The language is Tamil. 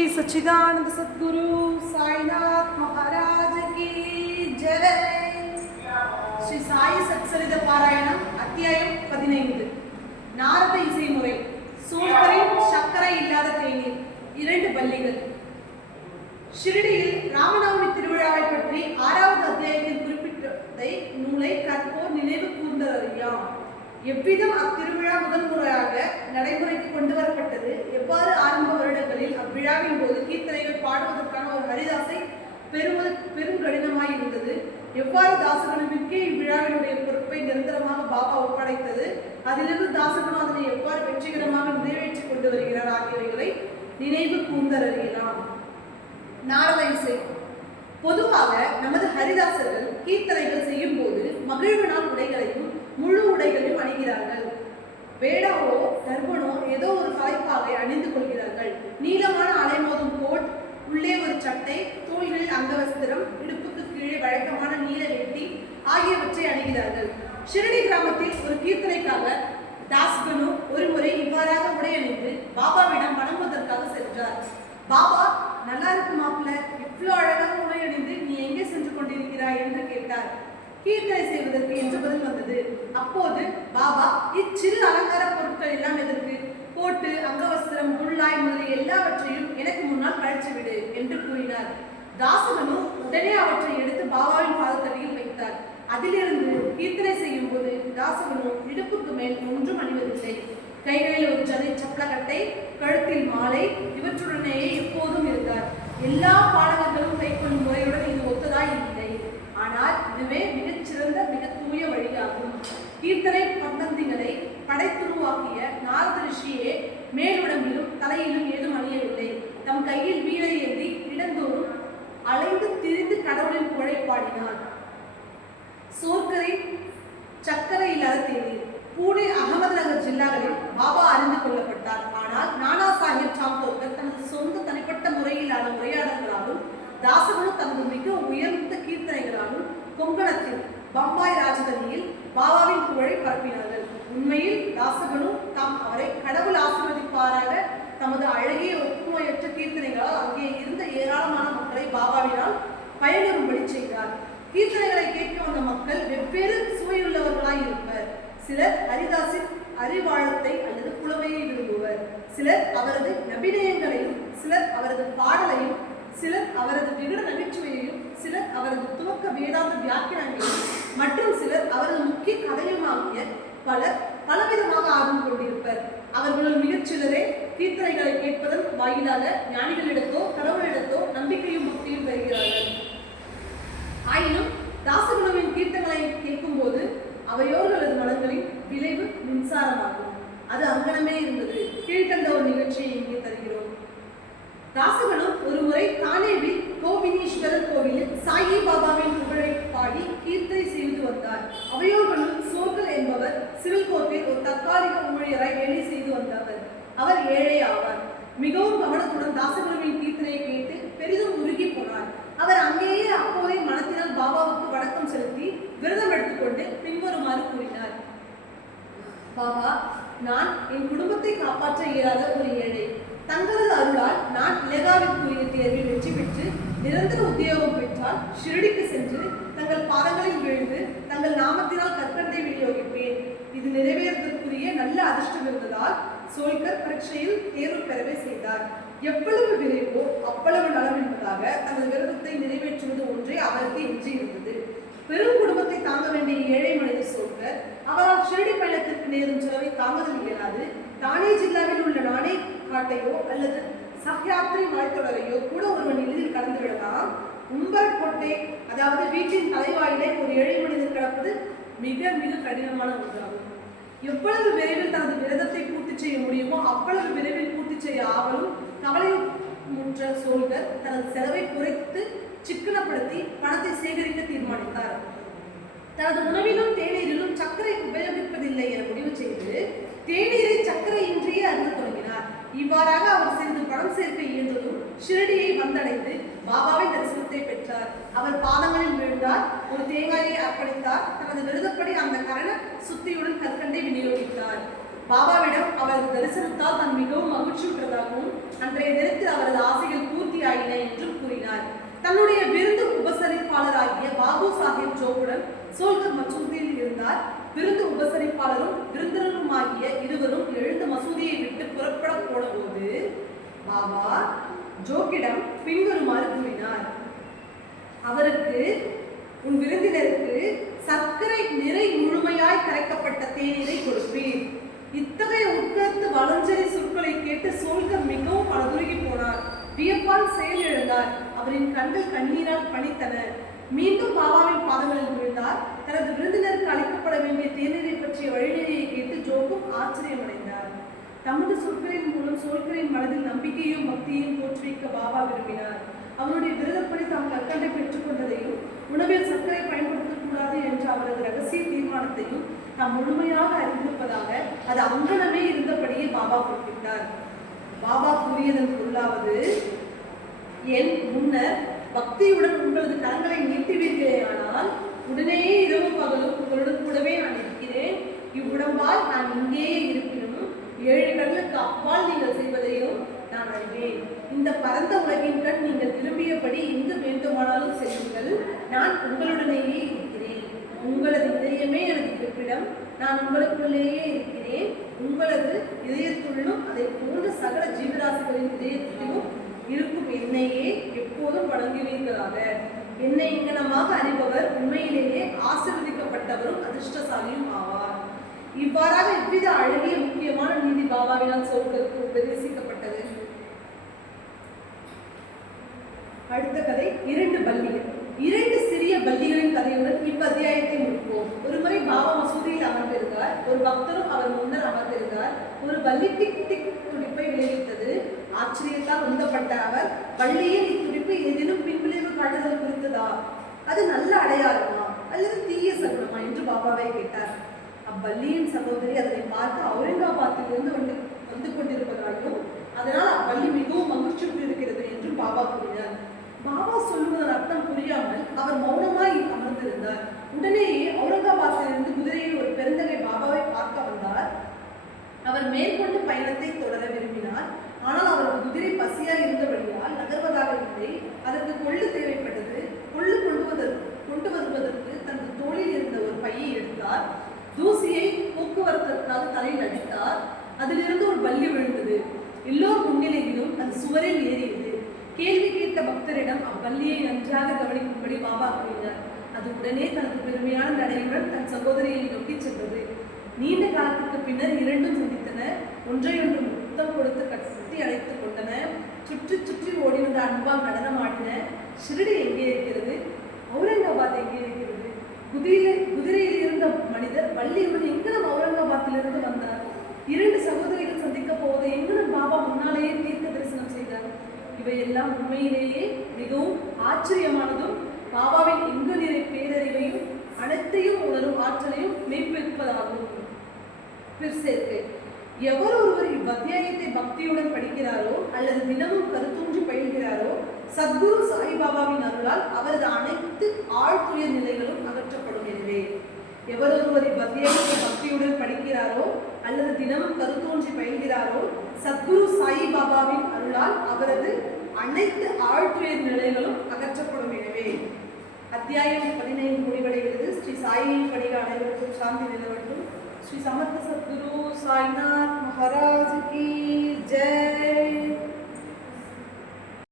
सच्चिदानंद सद्गुरु साईनाथ महाराज की जय ஸ்ரீ சாயி சத்சரித பாராயணம் அத்தியாயம் பதினைந்து நாரத இசைமுறை சூழ்கரின் சர்க்கரை இல்லாத தேநீர் இரண்டு பள்ளிகள் ஷிரடியில் ராமநவமி திருவிழாவை பற்றி ஆறாவது அத்தியாயத்தில் குறிப்பிட்டதை நூலை கற்போர் நினைவு கூர்ந்தறியாம் எவ்விதம் அத்திருவிழா முதல் முறையாக நடைமுறைக்கு கொண்டு வரப்பட்டது எவ்வாறு ஆரம்ப வருடங்களில் அவ்விழாவின் போது கீர்த்தனைகள் பாடுவதற்கான ஒரு ஹரிதாசை பெறுவது பெரும் கடினமாய் இருந்தது. எவ்வாறு தாசகனுவிற்கு இவ்விழாவினுடைய பொறுப்பை நிரந்தரமாக பாபா ஒப்படைத்தது அதிலிருந்து தாசகனும் அதனை எவ்வாறு வெற்றிகரமாக நிறைவேற்றிக் கொண்டு வருகிறார் ஆகியவைகளை நினைவு கூந்தறியலாம் நாரத இசை. பொதுவாக நமது ஹரிதாசர்கள் கீர்த்தனை செய்யும் போது மகிழ்வனால் உடைகளையும் முழு கொள்கிறார்கள். வேடாவோ தர்பனோ ஏதோ ஒரு தலைப்பாகை அணிந்து கொள்கிறார்கள். நீளமான அலைமோதும் கோட் உள்ளே ஒரு சட்டை தோள்களில் அங்கவஸ்திரம் இடுப்புக்கு கீழே வழக்கமான நீல வேட்டி ஆகியவற்றை அணிகிறார்கள். ஷிரடி கிராமத்தில் ஒரு கீர்த்தனைக்காக தாஸ்கனு ஒரு முறை இவ்வாறாக உடையணிந்து பாபாவிடம் வணங்குவதற்காக சென்றார். பாபா நல்லா இருக்கு மாப்பிள்ள. இவ்வளோ அழகாக உடையணிந்து நீ எங்கே சென்று கொண்டிருக்கிறாய்? என்று கேட்டார். கீர்த்தனை செய்வதற்கு என்று பதில் வந்தது. அப்போது பாபா அலங்கார பொருட்கள் எல்லாம் எதற்கு? போட்டு அங்கவஸ்திரம் முள்ளாய் முதலிய எல்லாவற்றையும் எனக்கு முன்னால் கழிச்சு விடு என்று கூறினார். தாசகனு உடனே அவற்றை எடுத்து பாபாவின் பாதத்தடியில் வைத்தார். அதிலிருந்து கீர்த்தனை செய்யும் போது தாசகனு இடுப்புக்கு மேல் ஒன்றும் அணிவதில்லை. கைகளில் ஒரு ஜனை சப்பளக்கட்டை கழுத்தில் மாலை இவற்றுடனேயே எப்போதும் இருந்தார். எல்லா பாடகர்களும் கைக்கொள்ளும் முறையுடன் இது ஒத்ததாய் இல்லை. ஆனால் இதுவே மிகச்சிறந்த மிக தூய வழியாகும். கீர்த்தனை பந்தந்திகளை படைத்துருவாக்கிய நாரத ரிஷியே மேலுடம்பிலும் தலையிலும் ஏதும் அணியவில்லை. தம் கையில் வீணை ஏந்தி இடந்தோறும் அலைந்து திரிந்து கடவுளின் புழை பாடினார் சோர்க்கரை சக்கரை இல்லாத தேதி பூனே அகமது நகர் ஜில்லாக்களில் பாபா அறிந்து கொள்ளப்பட்டார். ஆனால் நானா சாஹிப் சாந்தோக்கர் தனது சொந்த தனிப்பட்ட முறையிலான உரையாடல்களாலும் தாசகனு தனது மிக உயர்ந்த கீர்த்தனைகளாலும் கொங்கணத்தில் பம்பாய் ராஜதனியில் பாபாவின் புகழை பரப்பினார்கள். உண்மையில் தாசகனும் தாம் அவரை கடவுள் ஆசிர்வதிப்பாராக. தமது அழகிய ஒப்புமையற்ற கீர்த்தனைகளால் அங்கே இருந்த ஏராளமான மக்களை பாபாவினால் பயனரும்படி செய்தார். கீர்த்தனைகளை கேட்க வந்த மக்கள் வெவ்வேறு சுவையுள்ளவர்களாய் இருப்பர். சிலர் ஹரிதாசின் அறிவாழத்தை அல்லது புலமையை விரும்புவர். சிலர் அவரது நபிநயங்களையும் சிலர் அவரது பாடலையும் சிலர் அவரது விகட நகைச்சுவையையும் சிலர் அவரது துவக்க வேதாந்த வியாக்கியானங்களையும் மற்றும் சிலர் அவரது முக்கிய கதையுமாகிய பலர் பலவிதமாக ஆர்வம் கொண்டிருப்பர். அவர்களுள் மிகச் சிலரே கீர்த்தனைகளை கேட்பதன் வாயிலாக ஞானிகளிடத்தோ கடவுளிடத்தோ நம்பிக்கையும் பக்தியும் பெறுகிறார்கள். ஆயினும் தாசகுணவின் கீர்த்தங்களை கேட்கும்போது அவையோர்களது மனங்களின் விளைவு மின்சாரமாகும். அது அங்கனமே இருந்தது. கீழ்கண்ட ஒரு நிகழ்ச்சியை இங்கே தருகிறோம். தாசகனும் ஒரு முறை தானேவில் கோவினீஸ்வரர் கோவிலில் சாயி பாபாவின் புகழை பாடி கீர்த்தனை செய்து வந்தார். அவையோர்களும் சம்பாதிக்கும் ஒரு வேலை செய்து வந்தவர். அவர் ஏழை ஆவார். மிகவும் கவனத்துடன் தாசகுருவின் கீர்த்தனையை கேட்டு பெரிதும் உருகி போனார். அவர் அங்கேயே அப்போதே மனத்தினால் பாபாவுக்கு வணக்கம் செலுத்தி விரதம் எடுத்துக்கொண்டு பின்வருமாறு கூறினார். பாபா நான் என் குடும்பத்தை காப்பாற்ற இயலாத ஒரு ஏழை. தங்களது அருளால் நான் இலகாவிற்குரிய தேர்வில் வெற்றி பெற்று நிரந்தர உத்தியோகம் பெற்றால் ஷிரடிக்கு சென்று தங்கள் பாதங்களில் விழுந்து தங்கள் நாமத்தினால் கற்கண்டை விநியோகிப்பேன் இது நிறைவேறுவதற்குரிய நல்ல அதிர்ஷ்டம் இருந்ததால் சோல்கர் பரீட்சையில் தேர்வு பெறவே செய்தார். எவ்வளவு விரைவோ அவ்வளவு நலம் என்பதாக தனது விரதத்தை நிறைவேற்றுவது ஒன்றே அவருக்கு எஞ்சி இருந்தது. பெரும் குடும்பத்தை தாங்க வேண்டிய ஏழை மனிதர் சோல்கர் அவரால் ஷிரடி பயணத்திற்கு நேரும் செலவை தாங்குதல் இயலாது. தானே ஜில்லாவில் உள்ள நானே காட்டையோ அல்லது சஹ்யாத்ரி மலைத்தொடரையோ கூட ஒருவன் எளிதில் கடந்து விடலாம். உம்பர்கோட்டை அதாவது வீட்டின் தலைவாயிலே ஒரு ஏழை மனிதர் கிடப்பது மிக மிக கடினமான ஒன்றாகும். எவ்வளவு விரைவில் தனது விரதத்தை பூர்த்தி செய்ய முடியுமோ அவ்வளவு விரைவில் பூர்த்தி செய்ய ஆவலும் கவலை முற்ற சோல்கர் தனது செலவை குறைத்து சிக்கனப்படுத்தி பணத்தை சேகரிக்க தீர்மானித்தார். தனது உணவிலும் தேநீரிலும் சர்க்கரை உபயோகிப்பதில்லை என முடிவு செய்து தேநீரை சர்க்கரையின்றியே அருந்த தொடங்கினார். இவ்வாறாக அவர் சிறிது பணம் சேர்க்க இயன்றதும் ஷிரடியை வந்தடைந்து பாபாவின் தரிசனத்தை பெற்றார். அவர் பாதங்களில் விழுந்தார் ஒரு தேங்காயை அர்ப்பணித்தார். தனது விருதப்படி அந்த கரண சுத்தியுடன் கற்கண்டை விநியோகித்தார். பாபாவிடம் அவரது தரிசனத்தால் தான் மிகவும் மகிழ்ச்சியுற்றதாகவும் அன்றைய தினத்தில் அவரது ஆசைகள் பூர்த்தியாகின என்றும் கூறினார். தன்னுடைய விருந்து உபசரிப்பாளராகிய பாபு சாஹிப் ஜோவுடன் சோல்கர் மசூதியில் இருந்தார். விருந்து உபசரிப்பாளரும் விருந்தினரும் ஆகிய இருவரும் எழுந்த மசூதியை விட்டு புறப்பட போனபோது பாபா ஜோக்கிடம் பின்வருமாறு கூறினார். அவருக்கு உன் விருந்தினருக்கு கிடைத்தன மீண்டும் பாபாவின் பாதங்களில் விழுந்தார். தனது விருந்தினருக்கு அளிக்கப்பட வேண்டிய தேநீரை பற்றிய வழிநெறியை கேட்டு ஜோகும் ஆச்சரியமடைந்தார். தமது சொற்களின் மூலம் சோல்கரின் மனதில் நம்பிக்கையும் பக்தியையும் தோற்றுவிக்க பாபா விரும்பினார். அவருடைய விரதப்படி தாம் கற்கண்டை பெற்றுக்கொண்டதையும் உணவில் சர்க்கரை பயன்படுத்தக்கூடாது என்ற அவரது ரகசிய தீர்மானத்தையும் தாம் முழுமையாக அறிந்திருப்பதாக அது அங்கனமே இருந்தபடியே பாபா குறிப்பிட்டார். பாபா கூறியதன் பொருளாவது என் முன்னர் பக்தியுடன் உங்களது கரங்களை நீட்டுவீர்களேயானால் உடனே இரவு பகலும் உங்களுடன் கூடவே நான் இருக்கிறேன். இவ்வுடம்பால் நான் இங்கேயே இருப்பினும் ஏழு கடலுக்கு அப்பால் நீங்கள் செய்வதையும் நான் அறிவேன். இந்த பரந்த உலகின் கண் நீங்கள் விரும்பியபடி எங்கு வேண்டுமானாலும் செல்லுங்கள். நான் உங்களுடனேயே இருக்கிறேன். உங்களது இதயமே எனது இருப்பிடம். நான் உங்களுக்குள்ளேயே இருக்கிறேன். உங்களது இதயத்துள்ளும் அதை போன்ற சகல ஜீவராசிகளின் இதயத்திலும் இருக்கும் என்னையே எப்போதும் வழங்குவீர்களாக என்னை இங்கனமாக அறிபவர் உண்மையிலேயே ஆசிர்வதிக்கப்பட்டவரும் அதிர்ஷ்டசாலியும் ஆவார். இவ்வாறாக எவ்வித அழகிய முக்கியமான நீதி பாபாவினால் சோழருக்கு உபதேசிக்கப்பட்டது. அடுத்த கதை இரண்டு பள்ளிகள். இரண்டு சிறிய பள்ளிகளின் கதையுடன் இப்பத்தியாயத்தை முடிப்போம். ஒருமுறை பாபா மசூதியில் அமர்ந்திருந்தார். ஒரு பக்தரும் அவர் முன்னர் அமர்ந்திருந்தார். ஒரு பள்ளி டிக் டிக் ஆச்சரியத்தால் உந்தப்பட்ட அவர் பள்ளியில் இக்குறிப்பு ஏதேனும் பின்விளைவு காட்டுதல் குறித்ததா? அது நல்ல அடையாளமா? அல்லது தீய சகுனமா? என்று பாபாவை கேட்டார். அப்பள்ளியின் சகோதரி அதனை பார்த்து அவுரங்காபாத்திலிருந்து வந்து வந்து கொண்டிருப்பதாகவும் அதனால் அப்பள்ளி மிகவும் மகிழ்ச்சியுற்று இருக்கிறது என்றும் பாபா கூறினார். பாபா சொல்லுவதன் அர்த்தம் புரியாமல் அவர் மௌனமாய் அமர்ந்திருந்தார். உடனேயே அவுரங்காபாத்திலிருந்து குதிரையில் ஒரு பெருந்தகை பாபாவை பார்க்க வந்தார். அவர் மேற்கொண்டு பயணத்தை தொடர விரும்பினார். ஆனால் அவரது குதிரை பசியாய் இருந்தபடியால் நகர்வதாக இல்லை. அதற்கு கொள்ளு தேவைப்பட்டது. கொள்ளு கொண்டுவதற்கு கொண்டு வருவதற்கு தனது தோளில் இருந்த ஒரு பையை எடுத்தார். தூசியை போக்குவரத்திற்காக தலையில் அடித்தார். அதிலிருந்து ஒரு பல்லி விழுந்தது. எல்லோர் முன்னிலையிலும் அது சுவரில் ஏறியது. கேள்வி கேட்ட பக்தரிடம் அப்பள்ளியை நன்றாக கவனிக்கும்படி பாபா கூறினார். அது உடனே தனது பெருமையான நடையுடன் தன் சகோதரியை நோக்கி சென்றது. நீண்ட காலத்துக்கு பின்னர் இரண்டும் சந்தித்தன. ஒன்றையொன்று முத்தம் கொடுத்து கட்டி அழைத்துக் கொண்டன. சுற்றி சுற்றி ஓடினது அன்பால் நடனமாடின ஷிரடி எங்கே இருக்கிறது? அவுரங்காபாத் எங்கே இருக்கிறது? குதிரை குதிரையில் இருந்த மனிதர் வள்ளியுடன் எங்கனம் அவுரங்காபாத்திலிருந்து வந்தார். இரண்டு சகோதரிகள் சந்திக்க போவதை எங்கனம் பாபா முன்னாலேயே தீர்க்க தரிசனம் செய்தார். இவையெல்லாம் உண்மையிலேயே மிகவும் ஆச்சரியமானதும் பாபாவின் எங்கு நிறை பேரறிவையும் அனைத்தையும் உணரும் ஆற்றலையும் மெய்ப்பிப்பதாகும் பிற்சேர்க்கை. எவர் ஒருவர் இவ்வத்தியாயத்தை அல்லது தினமும் கருத்தூன்றி பயில்கிறாரோ சத்குரு சாய்பாபாவின் அருளால் அவரது அனைத்து ஆழ்துய நிலைகளும் அகற்றப்படும் எனவே எவர் ஒருவர் இவ்வத்தியாயத்தை பக்தியுடன் படிக்கிறாரோ அல்லது தினமும் கருத்தூன்றி பயில்கிறாரோ சத்குரு சாய்பாபாவின் அருளால் அவரது அனைத்து ஆழ்துய நிலைகளும் அகற்றப்படும் எனவே அத்தியாயம் பதினைந்து முடிவடைகிறது ஸ்ரீ சாயின் படிக அனைவருக்கும் சாந்தி நிலவட்டும் श्री समर्थ सदगुरु साईनाथ महाराज की जय